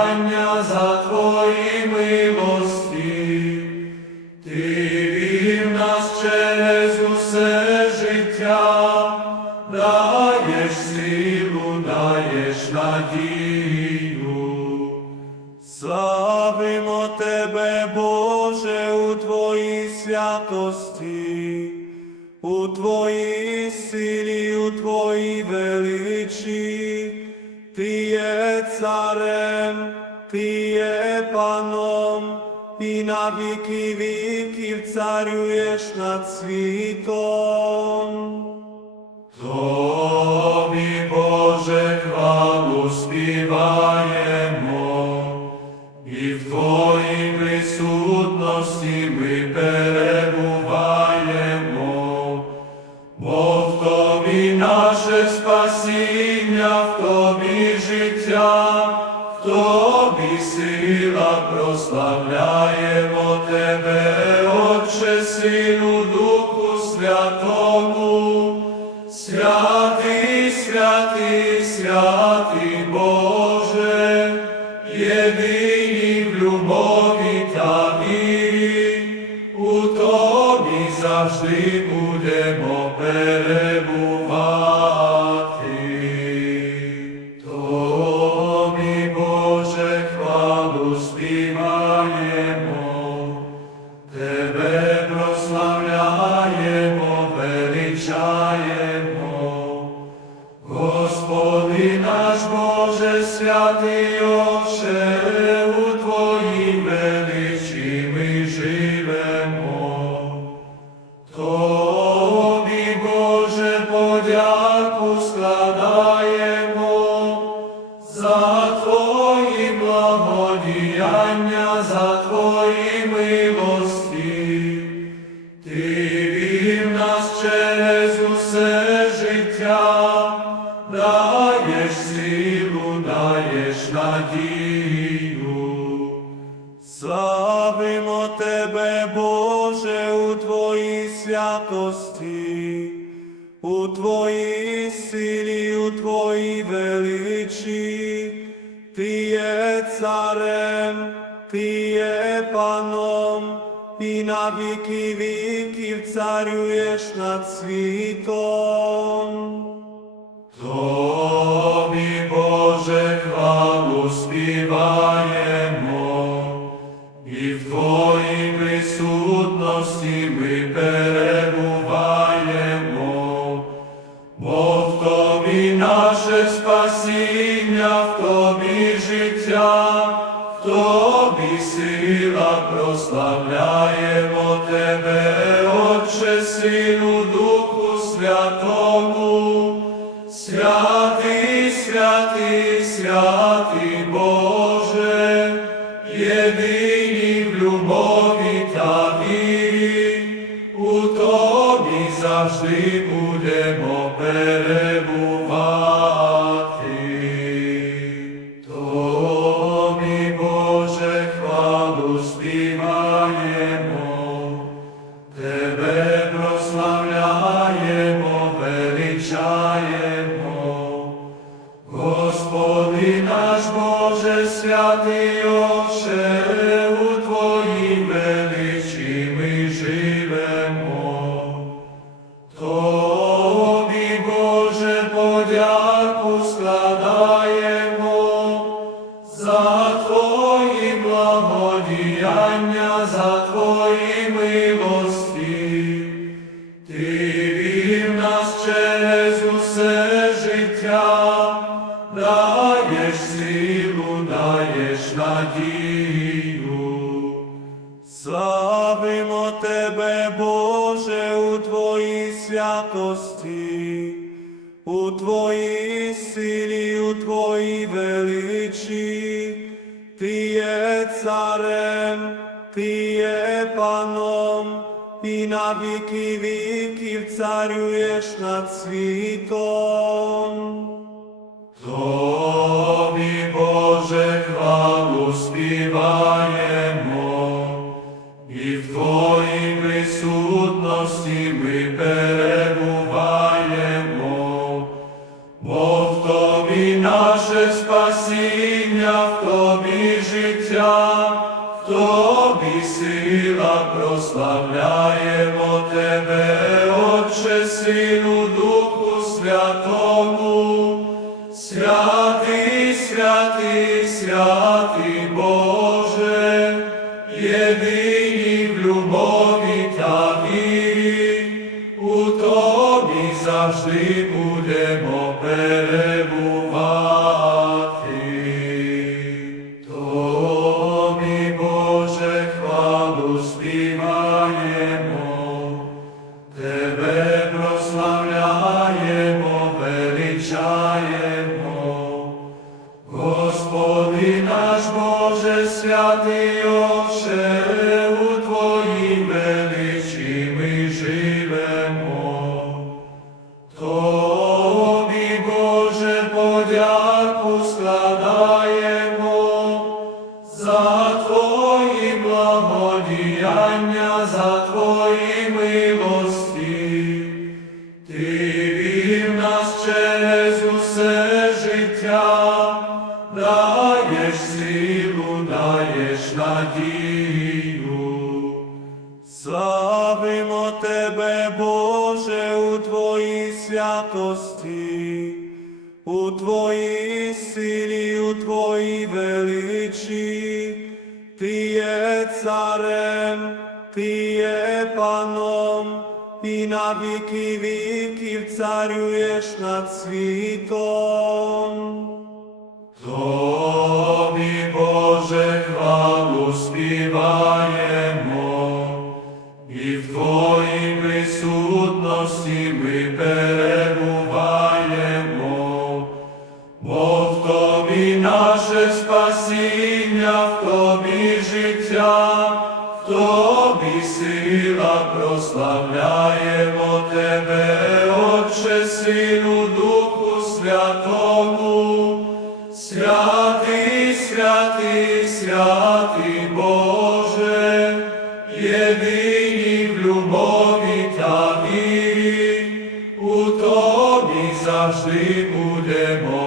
покаяння за твої. на віки віків царюєш над світом. То 자. Боже святий. Славимо Тебе, Боже, у Твоїй святості, у Твоїй силі, у Твоїй величі, Ти є царем, Ти є паном, і на віки віків царюєш над світом. birthday. 감사 є паном, і на віки віків царюєш над світом. Отче, Сину, Духу Святому, Deo даєш надію, славимо тебе, Боже, у Твоїй святості, у Твоїй силі, у Твоїй величі, Ти є царем, Ти є паном, і на віки віків царюєш над світом. Lord. співаємо і в Твоїй завжди будемо.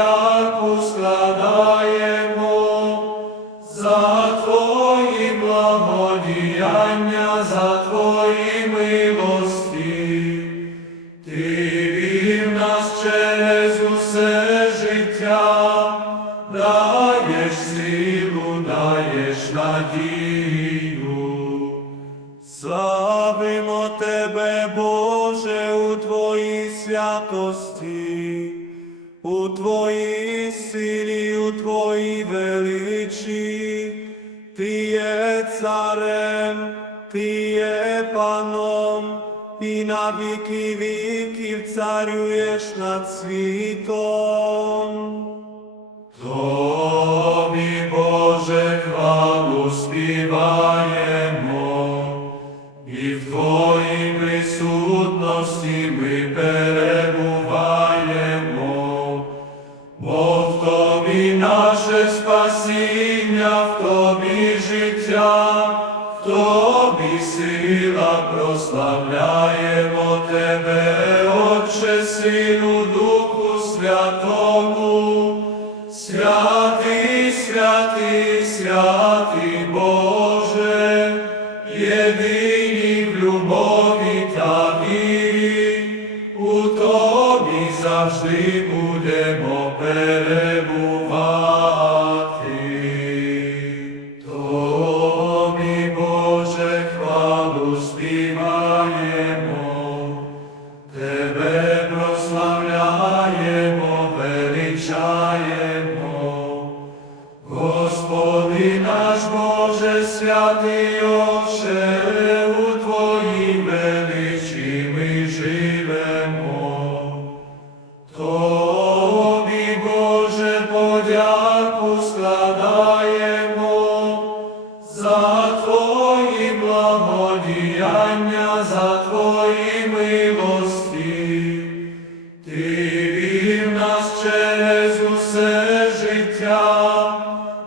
як поскладає. Tie carem, Tie panom, i na wieki wieków cariujesz nad świtom. Tobie Boże chwalu śpiewaj, прославляємо тебе.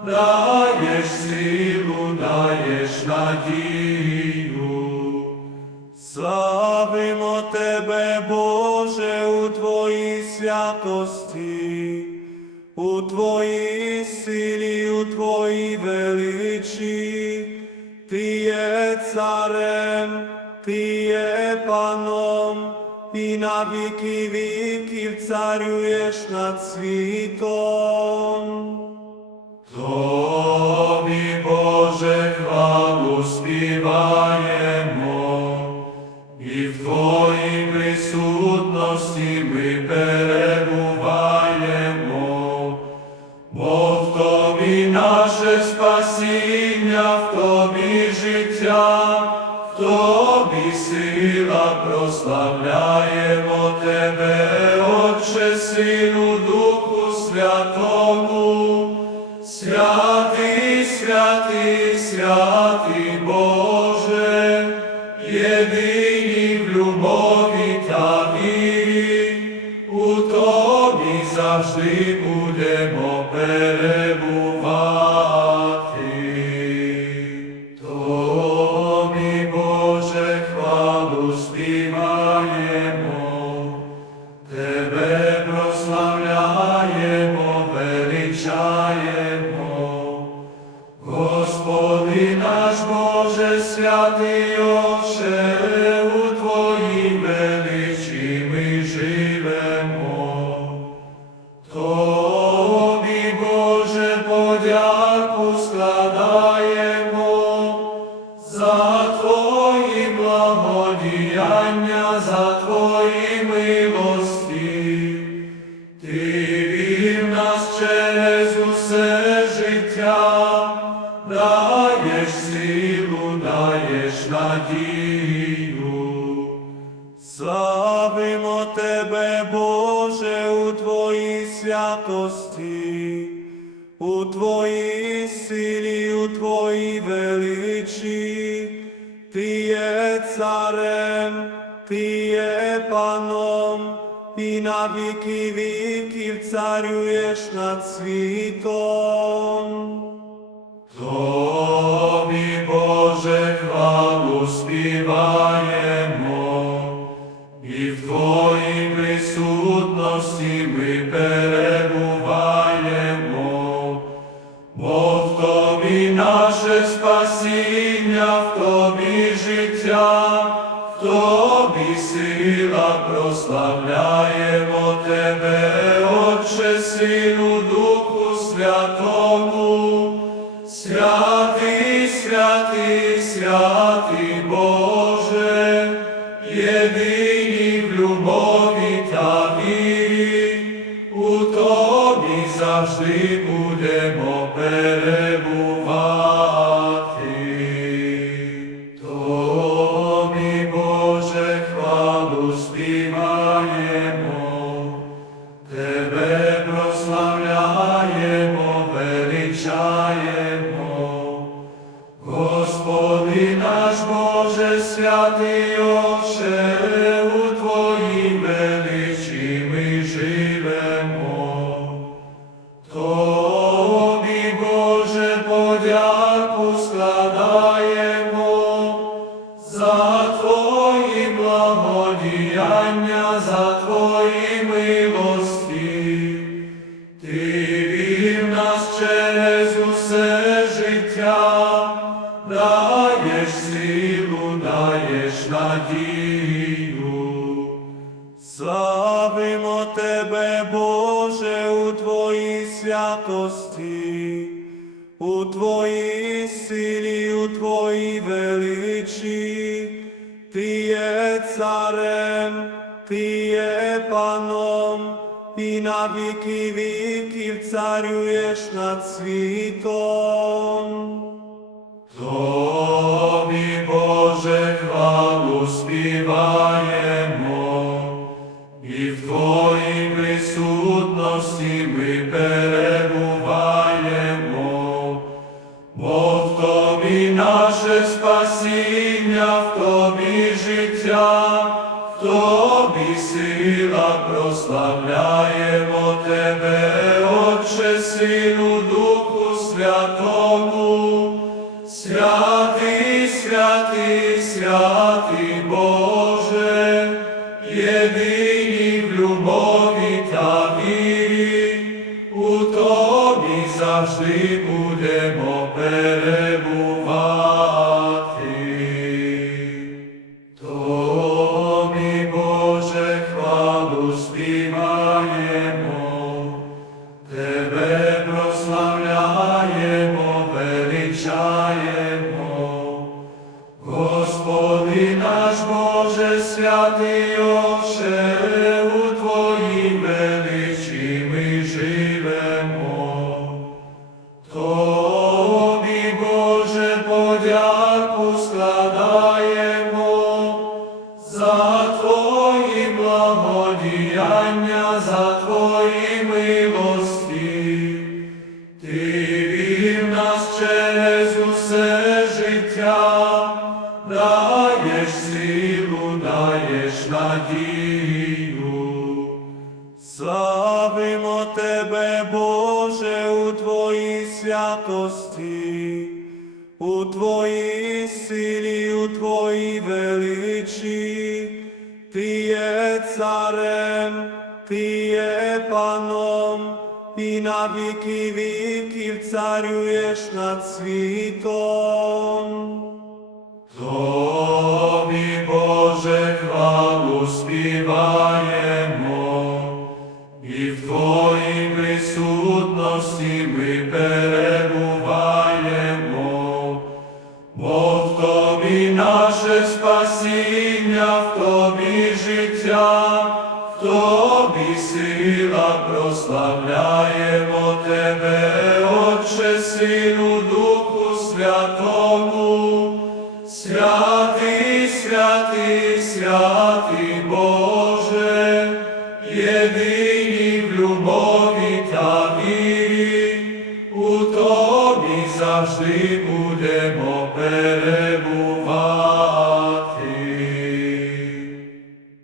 daješ silu, daješ nadiju. Slavimo Tebe, Bože, u Tvoji svjatosti, u Tvoji sili, u Tvoji veliči, Ti je carem, Ti je panom, i na viki viki carjuješ nad svitom. Тобі, Боже, хвалу співа. Тобі та вірі, у тобі завжди. силі у Твоїй величі, Ти є царем, Ти є паном, і на віки віків царюєш над світом. Тобі, Боже, хвалу співай. життя, в тобі сила прославляємо тебе. на віки віків царюєш над світом. єдині в любові та вірі, у тобі завжди. svjatosti, u Tvoji sili, u Tvoji veliči, Ti je carem, Ti je panom, i na viki viki carjuješ nad svitom. тобі наше спасіння, в тобі життя, в тобі сила прославляє.